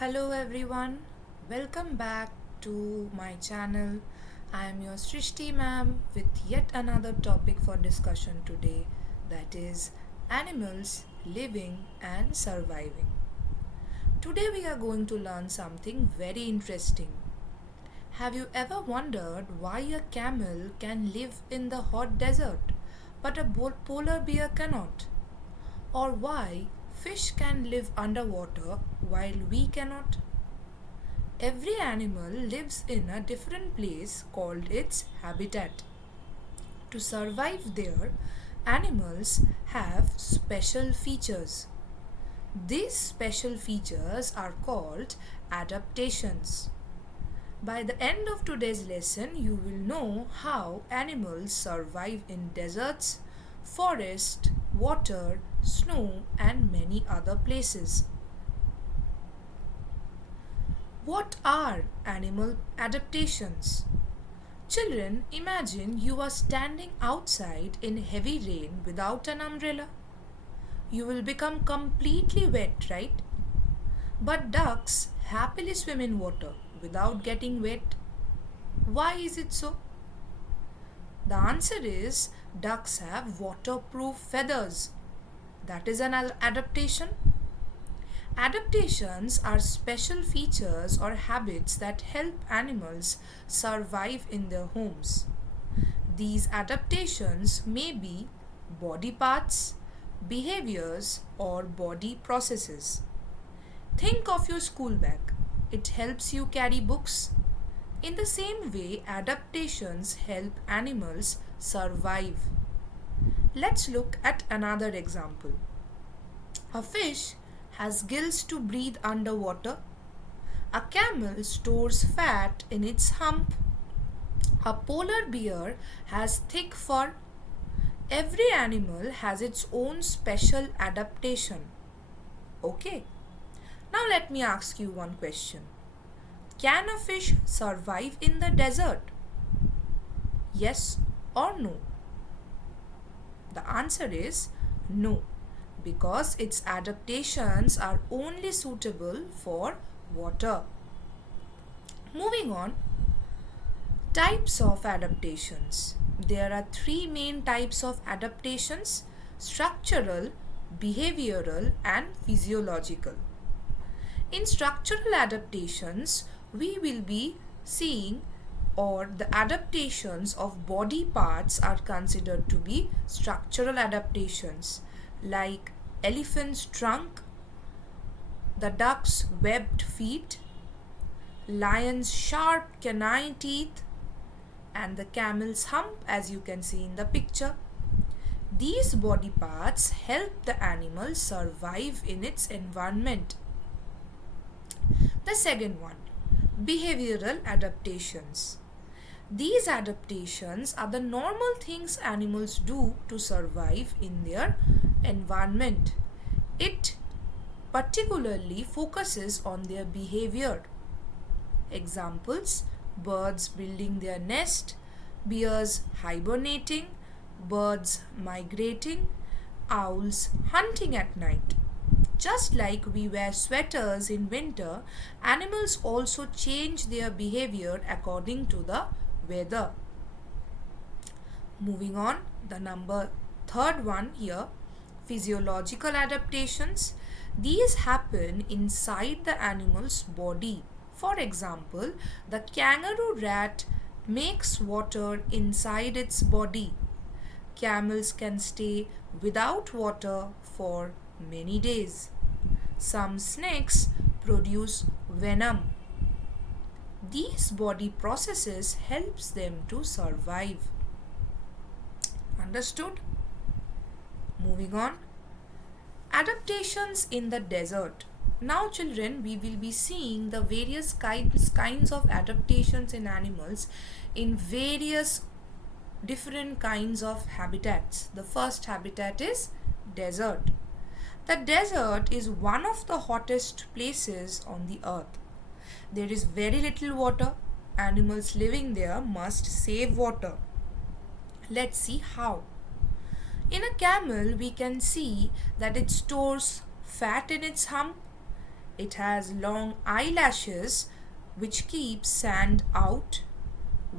Hello everyone, welcome back to my channel. I am your Srishti ma'am with yet another topic for discussion today, that is animals living and surviving. Today we are going to learn something very interesting. Have you ever wondered why a camel can live in the hot desert but a polar bear cannot? Or why fish can live underwater while we cannot? Every animal lives in a different place called its habitat. To survive there, animals have special features. These special features are called adaptations. By the end of today's lesson, you will know how animals survive in deserts, forest, water, snow, and many other places. What are animal adaptations? Children, imagine you are standing outside in heavy rain without an umbrella. You will become completely wet, right? But ducks happily swim in water without getting wet. Why is it so? The answer is ducks have waterproof feathers. That is an adaptation. Adaptations are special features or habits that help animals survive in their homes. These adaptations may be body parts, behaviors, or body processes. Think of your school bag. It helps you carry books. In the same way, adaptations help animals survive. Let's look at another example. A fish has gills to breathe underwater. A camel stores fat in its hump. A polar bear has thick fur. Every animal has its own special adaptation. Okay, now let me ask you one question. Can a fish survive in the desert? Yes or no? The answer is no, because its adaptations are only suitable for water. Moving on, types of adaptations. There are three main types of adaptations: structural, behavioral, and physiological. In structural adaptations, we will be seeing or the adaptations of body parts are considered to be structural adaptations, like elephant's trunk, the duck's webbed feet, lion's sharp canine teeth, and the camel's hump, as you can see in the picture. These body parts help the animal survive in its environment. The second one, behavioral adaptations. These adaptations are the normal things animals do to survive in their environment. It particularly focuses on their behavior. Examples: birds building their nest, bears hibernating, birds migrating, owls hunting at night. Just like we wear sweaters in winter, animals also change their behavior according to the weather. Moving on, the third one here, physiological adaptations. These happen inside the animal's body. For example, the kangaroo rat makes water inside its body. Camels can stay without water for many days. Some snakes produce venom. These body processes helps them to survive. Understood? Moving on. Adaptations in the desert. Now children, we will be seeing the various kinds of adaptations in animals in various different kinds of habitats. The first habitat is desert. The desert is one of the hottest places on the earth. There is very little water. Animals living there must save water. Let's see how. In a camel, we can see that it stores fat in its hump. It has long eyelashes which keep sand out.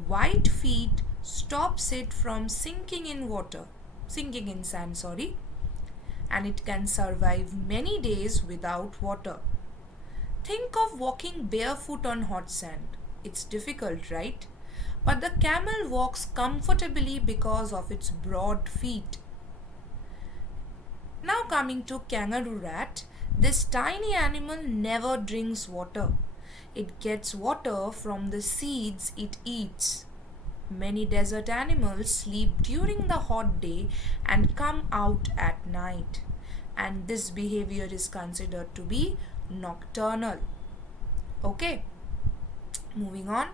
White feet stops it from sinking in sand, sorry. And it can survive many days without water. Think of walking barefoot on hot sand. It's difficult, right? But the camel walks comfortably because of its broad feet. Now coming to kangaroo rat, this tiny animal never drinks water. It gets water from the seeds it eats. Many desert animals sleep during the hot day and come out at night. And this behavior is considered to be nocturnal. Okay, moving on.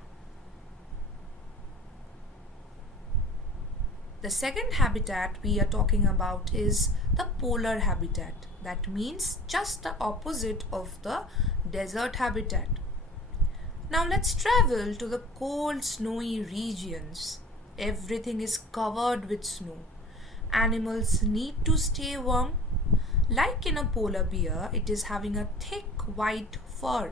The second habitat we are talking about is the polar habitat. That means just the opposite of the desert habitat. Now let's travel to the cold snowy regions. Everything is covered with snow. Animals need to stay warm. Like in a polar bear, it is having a thick white fur.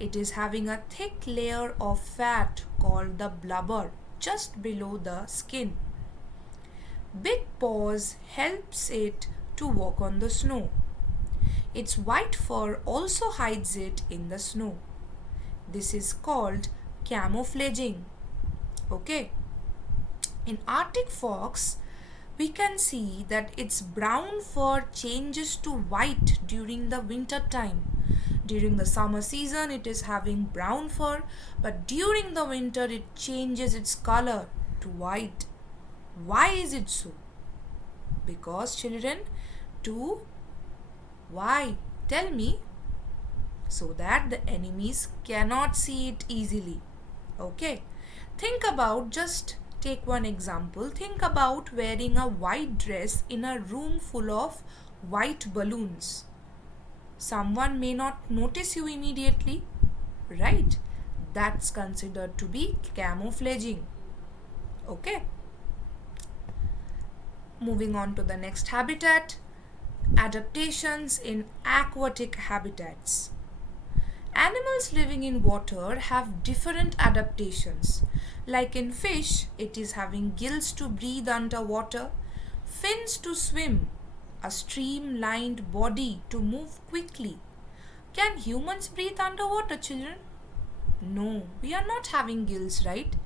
It is having a thick layer of fat called the blubber just below the skin. Big paws helps it to walk on the snow. Its white fur also hides it in the snow. This is called camouflaging. Okay. In Arctic fox, we can see that its brown fur changes to white during the winter time. During the summer season, it is having brown fur, but during the winter, it changes its color to white. Why is it so? Because children, why? Tell me. So that the enemies cannot see it easily. Okay. Take one example. Think about wearing a white dress in a room full of white balloons. Someone may not notice you immediately, right? That's considered to be camouflaging. Okay. Moving on to the next habitat, adaptations in aquatic habitats. Animals living in water have different adaptations. Like in fish, it is having gills to breathe underwater, fins to swim, a streamlined body to move quickly. Can humans breathe underwater, children? No, we are not having gills, right?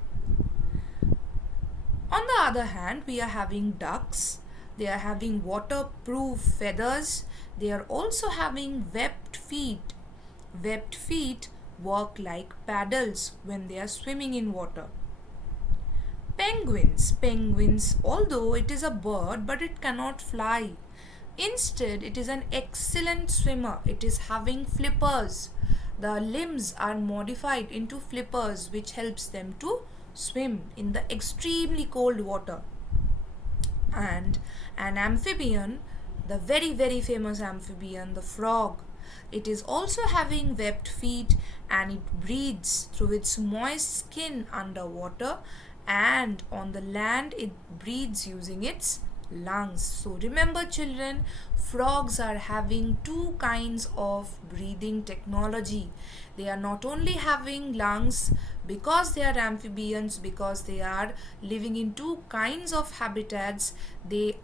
On the other hand, we are having ducks. They are having waterproof feathers. They are also having webbed feet. Webbed feet work like paddles when they are swimming in water. Penguins, although it is a bird, but it cannot fly. Instead, it is an excellent swimmer. It is having flippers. The limbs are modified into flippers, which helps them to swim in the extremely cold water. And an amphibian, the very very famous amphibian, the frog, it is also having webbed feet and it breathes through its moist skin underwater, and on the land it breathes using its lungs. So remember children, frogs are having two kinds of breathing technology. They are not only having lungs because they are amphibians, because they are living in two kinds of habitats, they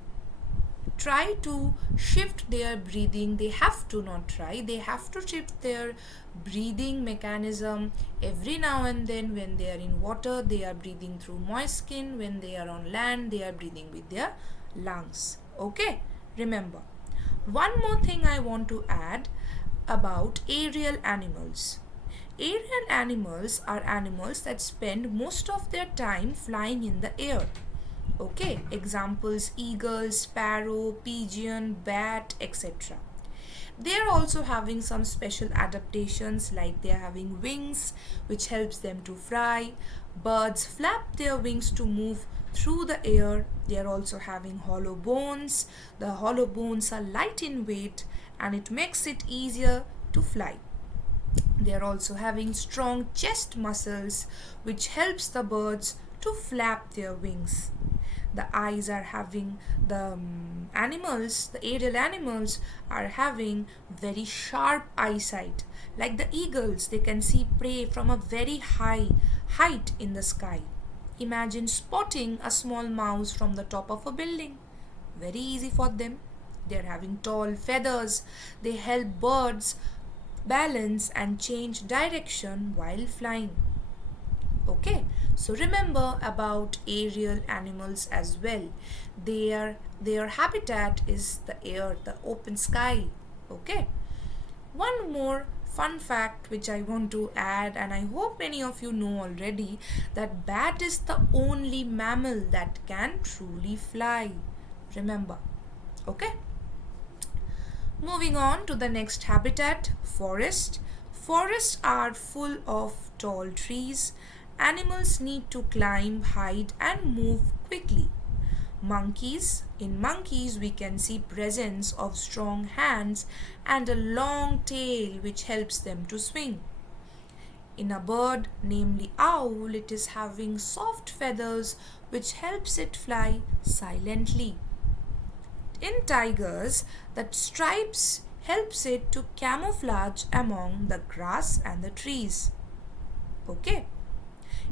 try to shift their breathing. They have to not try, they have to shift their breathing mechanism every now and then. When they are in water, they are breathing through moist skin. When they are on land, they are breathing with their lungs. Okay, remember. One more thing I want to add about aerial animals. Aerial animals are animals that spend most of their time flying in the air. Okay, examples: eagle, sparrow, pigeon, bat, etc. They are also having some special adaptations, like they are having wings which helps them to fly. Birds flap their wings to move through the air. They are also having hollow bones. The hollow bones are light in weight and it makes it easier to fly. They are also having strong chest muscles which helps the birds to flap their wings. The eyes are having the animals, the aerial animals are having very sharp eyesight. Like the eagles, they can see prey from a very high height in the sky. Imagine spotting a small mouse from the top of a building. Very easy for them. They are having tall feathers. They help birds balance and change direction while flying. Okay, so remember about aerial animals as well. Their habitat is the air, the open sky. Okay, one more fun fact which I want to add, and I hope many of you know already, that bat is the only mammal that can truly fly. Remember. Okay, moving on to the next habitat, forest. Forests are full of tall trees. Animals need to climb, hide, and move quickly. In monkeys we can see presence of strong hands and a long tail which helps them to swing. In a bird, namely owl, it is having soft feathers which helps it fly silently. In tigers, the stripes helps it to camouflage among the grass and the trees. Okay.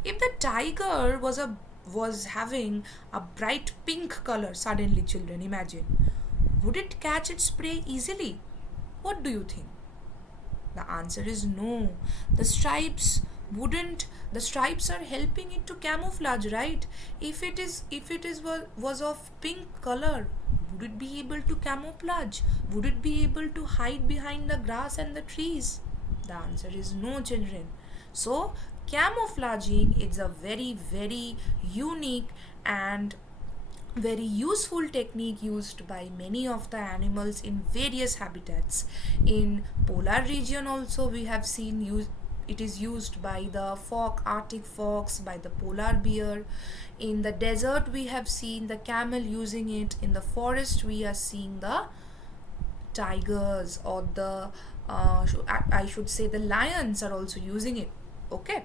If the tiger was having a bright pink color, suddenly children imagine, would it catch its prey easily? What do you think? The answer is no. The stripes wouldn't. The stripes are helping it to camouflage, right? If it was of pink color, would it be able to camouflage? Would it be able to hide behind the grass and the trees? The answer is no, children. So camouflaging is a very unique and very useful technique used by many of the animals in various habitats. In polar region also we have seen it is used by the Arctic fox, by the polar bear. In the desert we have seen the camel using it. In the forest we are seeing the tigers, or I should say the lions are also using it. Okay,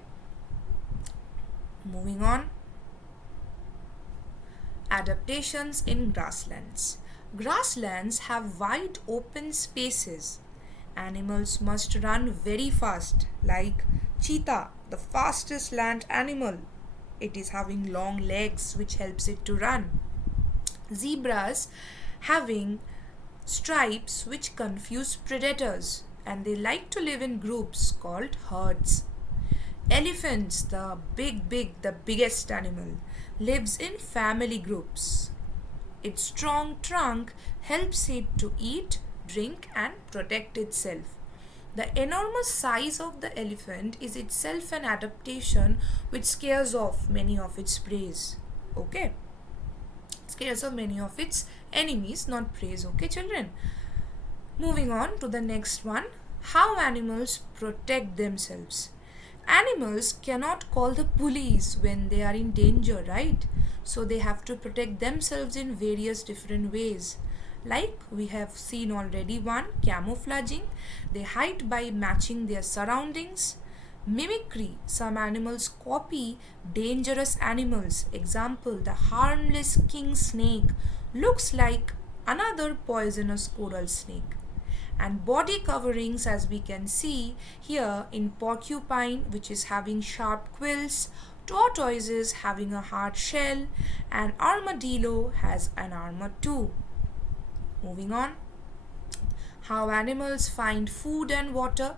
moving on. Adaptations in grasslands. Grasslands have wide open spaces. Animals must run very fast, like cheetah, the fastest land animal. It is having long legs which helps it to run. Zebras having stripes which confuse predators, and they like to live in groups called herds. Elephants, the biggest animal, lives in family groups. Its strong trunk helps it to eat, drink, and protect itself. The enormous size of the elephant is itself an adaptation which scares off many of its prey. Okay? Scares off many of its enemies, not prey. Okay, children? Moving on to the next one. How animals protect themselves. Animals cannot call the police when they are in danger, right? So they have to protect themselves in various different ways. Like we have seen already one, camouflaging. They hide by matching their surroundings. Mimicry. Some animals copy dangerous animals. Example, the harmless king snake looks like another poisonous coral snake. And body coverings, as we can see here in porcupine, which is having sharp quills, tortoises having a hard shell, and armadillo has an armor too. Moving on. How animals find food and water.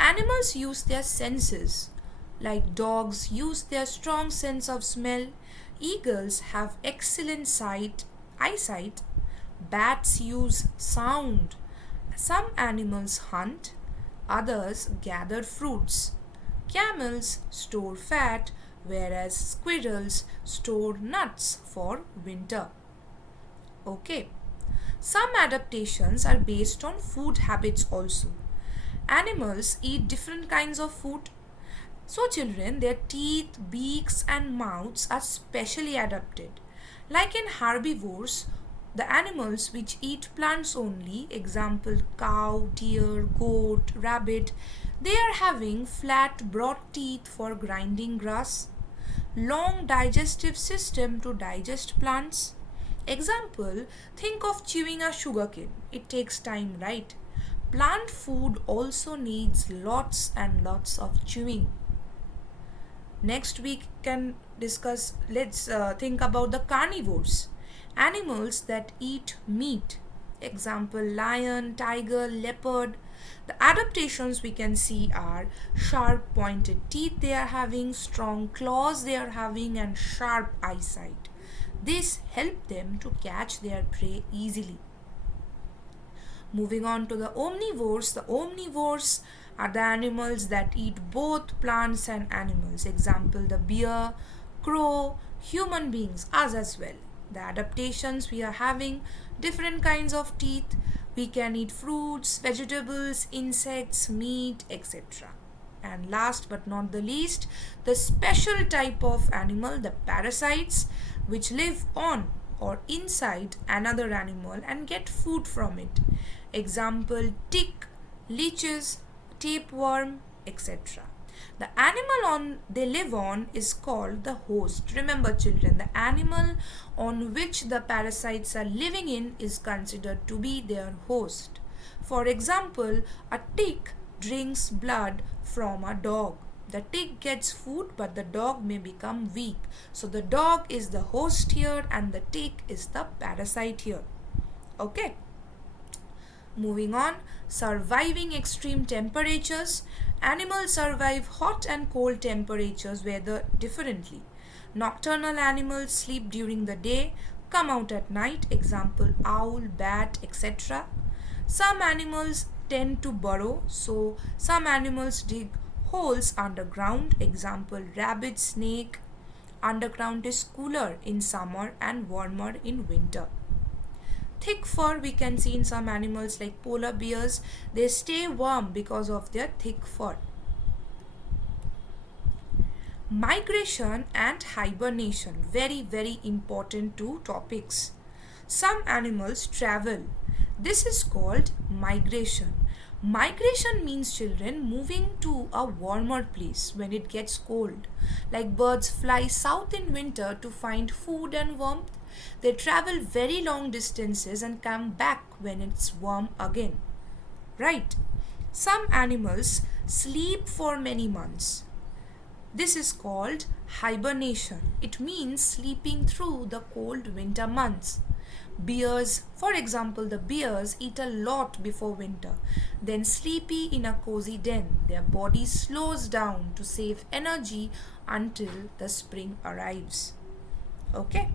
Animals use their senses. Like dogs use their strong sense of smell. Eagles have excellent eyesight. Bats use sound. Some animals hunt, others gather fruits. Camels store fat, whereas squirrels store nuts for winter. Okay. Some adaptations are based on food habits also. Animals eat different kinds of food. So children, their teeth, beaks and mouths are specially adapted. Like in herbivores, the animals which eat plants only, example cow, deer, goat, rabbit, they are having flat broad teeth for grinding grass. long digestive system to digest plants. Example, think of chewing a sugarcane. It takes time, right? Plant food also needs lots and lots of chewing. Next we can discuss, let's think about the carnivores. Animals that eat meat. Example, lion, tiger, leopard. The adaptations we can see are sharp pointed teeth they are having, strong claws they are having, and sharp eyesight. This help them to catch their prey easily. Moving on to the omnivores. The omnivores are the animals that eat both plants and animals. Example, the bear, crow, human beings, us as well. The adaptations we are having different kinds of teeth. We can eat fruits, vegetables, insects, meat, etc. And last but not the least, the special type of animal, the parasites, which live on or inside another animal and get food from it. Example, tick, leeches, tapeworm, etc. The animal on they live on is called the host. Remember children, the animal on which the parasites are living in is considered to be their host. For example, a tick drinks blood from a dog. The tick gets food but the dog may become weak. So the dog is the host here and the tick is the parasite here. Okay. Moving on, surviving extreme temperatures. Animals survive hot and cold temperatures weather differently. Nocturnal animals sleep during the day, come out at night. Example, owl, bat, etc. Some animals tend to burrow, so some animals dig holes underground. Example, rabbit, snake. Underground is cooler in summer and warmer in winter. Thick fur we can see in some animals like polar bears. They stay warm because of their thick fur. Migration and hibernation, very important two topics. Some animals travel. This is called migration. Migration means children moving to a warmer place when it gets cold. Like birds fly south in winter to find food and warmth. They travel very long distances and come back when it's warm again. Right? Some animals sleep for many months. This is called hibernation. It means sleeping through the cold winter months. Bears, for example, the bears eat a lot before winter, then sleepy in a cozy den. Their body slows down to save energy until the spring arrives. Okay?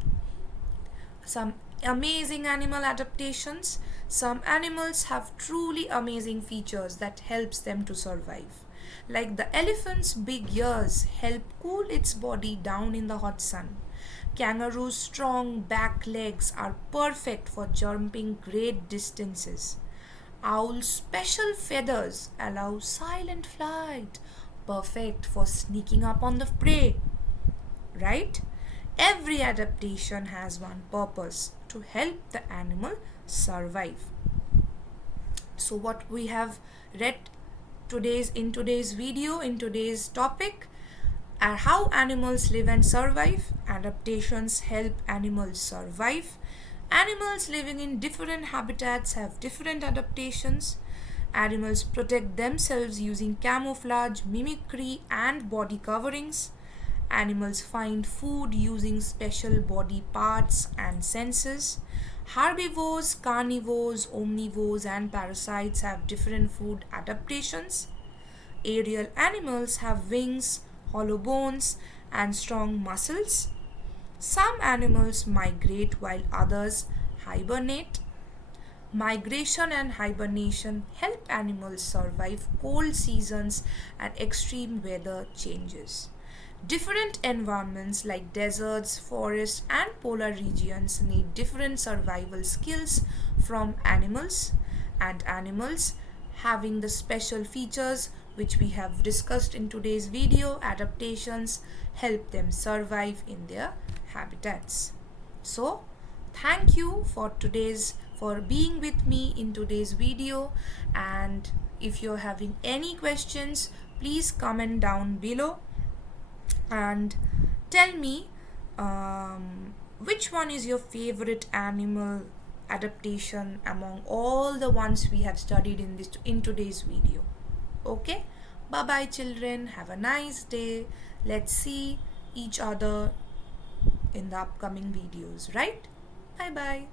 Some amazing animal adaptations. Some animals have truly amazing features that helps them to survive. Like the elephant's big ears help cool its body down in the hot sun. Kangaroo's strong back legs are perfect for jumping great distances. Owl's special feathers allow silent flight, perfect for sneaking up on the prey. Right? Every adaptation has one purpose, to help the animal survive. So what we have read in today's video, in today's topic, are how animals live and survive. Adaptations help animals survive. Animals living in different habitats have different adaptations. Animals protect themselves using camouflage, mimicry, and body coverings. Animals find food using special body parts and senses. Herbivores, carnivores, omnivores, and parasites have different food adaptations. Aerial animals have wings, hollow bones, and strong muscles. Some animals migrate while others hibernate. Migration and hibernation help animals survive cold seasons and extreme weather changes. Different environments like deserts, forests, and polar regions need different survival skills from animals, and animals having the special features which we have discussed in today's video, adaptations, help them survive in their habitats. So, thank you for being with me in today's video, and if you're having any questions, please comment down below. And Tell me, which one is your favorite animal adaptation among all the ones we have studied in today's video. Okay? Bye bye children. Have a nice day. Let's see each other in the upcoming videos, right? Bye bye.